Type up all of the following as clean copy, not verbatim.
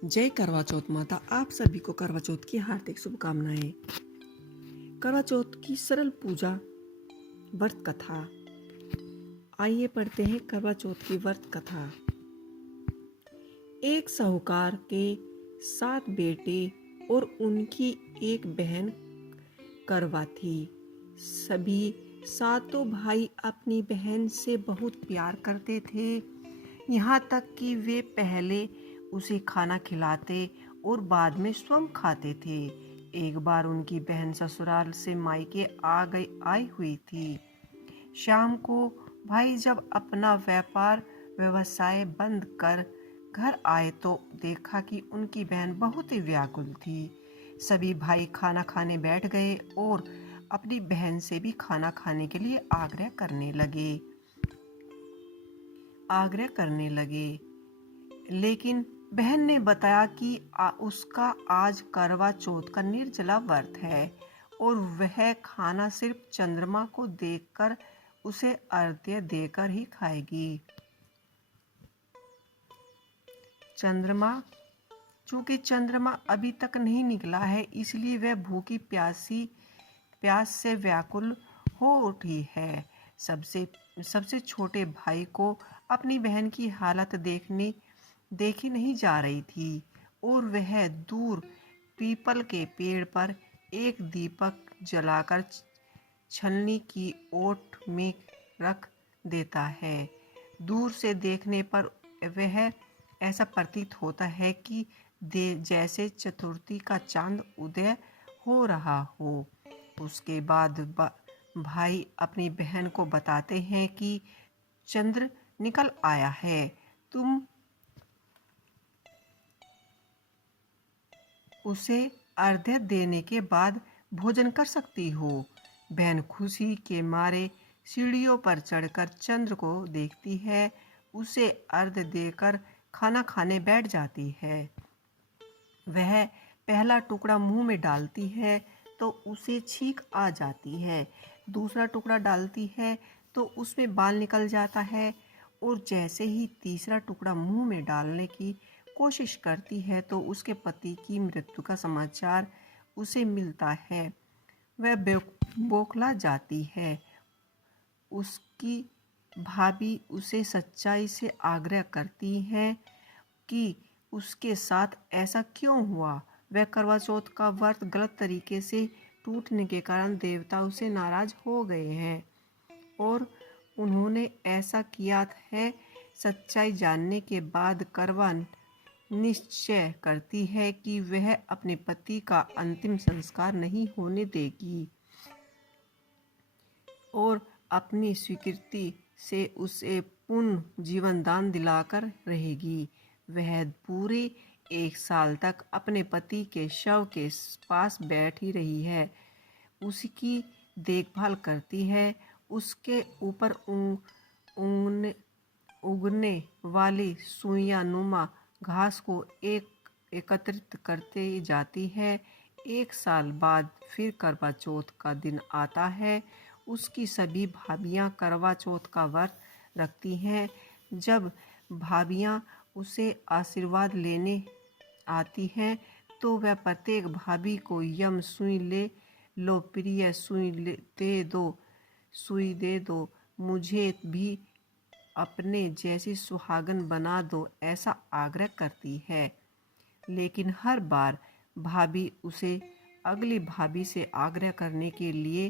जय करवा चौथ माता। आप सभी को करवा चौथ की हार्दिक शुभकामनाएं। करवा चौथ की सरल पूजा व्रत कथा। आइए पढ़ते हैं करवा चौथ की व्रत कथा। एक साहूकार के 7 बेटे और उनकी एक बहन करवा थी। सभी सातों भाई अपनी बहन से बहुत प्यार करते थे, यहाँ तक कि वे पहले उसे खाना खिलाते और बाद में स्वयं खाते थे। एक बार उनकी बहन ससुराल से मायके आई हुई थी। शाम को भाई जब अपना व्यवसाय बंद कर घर आए तो देखा कि उनकी बहन बहुत ही व्याकुल थी। सभी भाई खाना खाने बैठ गए और अपनी बहन से भी खाना खाने के लिए आग्रह करने लगे। लेकिन बहन ने बताया कि उसका आज करवा चौथ का निर्जला व्रत है और वह खाना सिर्फ चंद्रमा को देखकर उसे अर्घ्य देकर ही खाएगी। चूंकि चंद्रमा अभी तक नहीं निकला है, इसलिए वह भूखी प्यास से व्याकुल हो उठी है। सबसे छोटे भाई को अपनी बहन की हालत देखी नहीं जा रही थी और वह दूर पीपल के पेड़ पर एक दीपक जलाकर छलनी की ओट में रख देता है। दूर से देखने पर वह ऐसा प्रतीत होता है कि जैसे चतुर्थी का चांद उदय हो रहा हो। उसके बाद भाई अपनी बहन को बताते हैं कि चंद्र निकल आया है, तुम उसे अर्घ्य देने के बाद भोजन कर सकती हो। बहन खुशी के मारे सीढ़ियों पर चढ़कर चंद्र को देखती है, उसे अर्घ्य देकर खाना खाने बैठ जाती है। वह पहला टुकड़ा मुंह में डालती है तो उसे छींक आ जाती है। दूसरा टुकड़ा डालती है तो उसमें बाल निकल जाता है और जैसे ही तीसरा टुकड़ा मुंह में डालने की कोशिश करती है तो उसके पति की मृत्यु का समाचार उसे मिलता है। वह बौखला जाती है। उसकी भाभी उसे सच्चाई से आग्रह करती है कि उसके साथ ऐसा क्यों हुआ। वह करवा चौथ का व्रत गलत तरीके से टूटने के कारण देवता उसे नाराज हो गए हैं और उन्होंने ऐसा किया है। सच्चाई जानने के बाद करवा निश्चय करती है कि वह अपने पति का अंतिम संस्कार नहीं होने देगी और अपनी स्वीकृति से उसे पुनः जीवन दान दिलाकर रहेगी। वह पूरे 1 साल तक अपने पति के शव के पास बैठी रही है, उसकी देखभाल करती है, उसके ऊपर उगने वाली सुइयां नुमा घास को एकत्रित करते जाती है। 1 साल बाद फिर करवा चौथ का दिन आता है। उसकी सभी भाभियां करवा चौथ का व्रत रखती हैं। जब भाभियां उसे आशीर्वाद लेने आती हैं तो वह प्रत्येक भाभी को यम सुई ले लो प्रिय, सुई दे दो, मुझे भी अपने जैसी सुहागन बना दो, ऐसा आग्रह करती है। लेकिन हर बार भाभी उसे अगली भाभी से आग्रह करने के लिए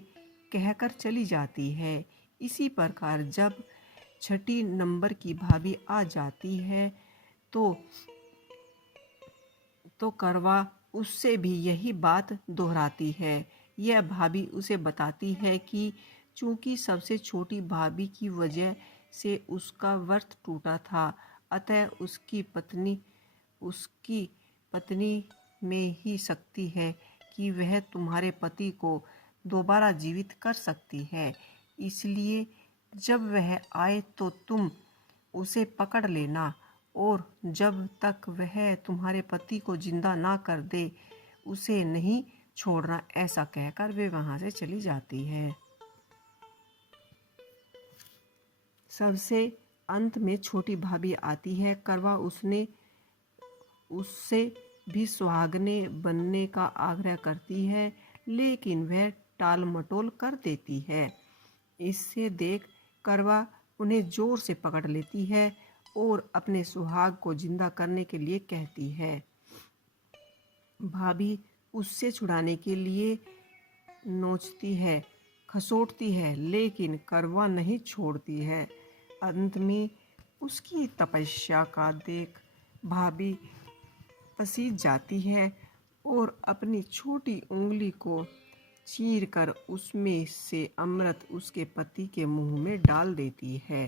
कहकर चली जाती है। इसी प्रकार जब छठी नंबर की भाभी आ जाती है तो करवा उससे भी यही बात दोहराती है। यह भाभी उसे बताती है कि चूंकि सबसे छोटी भाभी की वजह से उसका व्रत टूटा था, अतः उसकी पत्नी में ही शक्ति है कि वह तुम्हारे पति को दोबारा जीवित कर सकती है। इसलिए जब वह आए तो तुम उसे पकड़ लेना और जब तक वह तुम्हारे पति को जिंदा ना कर दे उसे नहीं छोड़ना। ऐसा कहकर वे वहां से चली जाती है। सबसे अंत में छोटी भाभी आती है। करवा उससे भी सुहागने बनने का आग्रह करती है, लेकिन वह टाल मटोल कर देती है। इससे देख करवा उन्हें जोर से पकड़ लेती है और अपने सुहाग को जिंदा करने के लिए कहती है। भाभी उससे छुड़ाने के लिए नोचती है, खसोटती है, लेकिन करवा नहीं छोड़ती है। अंत में उसकी तपस्या का देख भाभी पसीज जाती है और अपनी छोटी उंगली को चीरकर उसमें से अमृत उसके पति के मुंह में डाल देती है।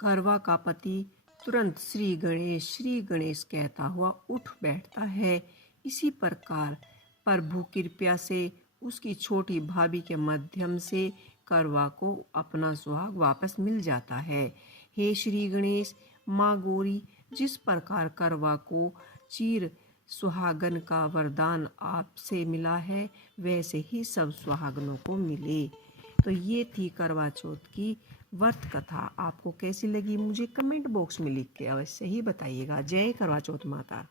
करवा का पति तुरंत श्री गणेश कहता हुआ उठ बैठता है। इसी प्रकार प्रभु कृपया से उसकी छोटी भाभी के माध्यम से करवा को अपना सुहाग वापस मिल जाता है। हे श्री गणेश, माँ गौरी, जिस प्रकार करवा को चीर सुहागन का वरदान आपसे मिला है, वैसे ही सब सुहागनों को मिले। तो ये थी करवा चौथ की व्रत कथा। आपको कैसी लगी मुझे कमेंट बॉक्स में लिख के अवश्य ही बताइएगा। जय करवा चौथ माता।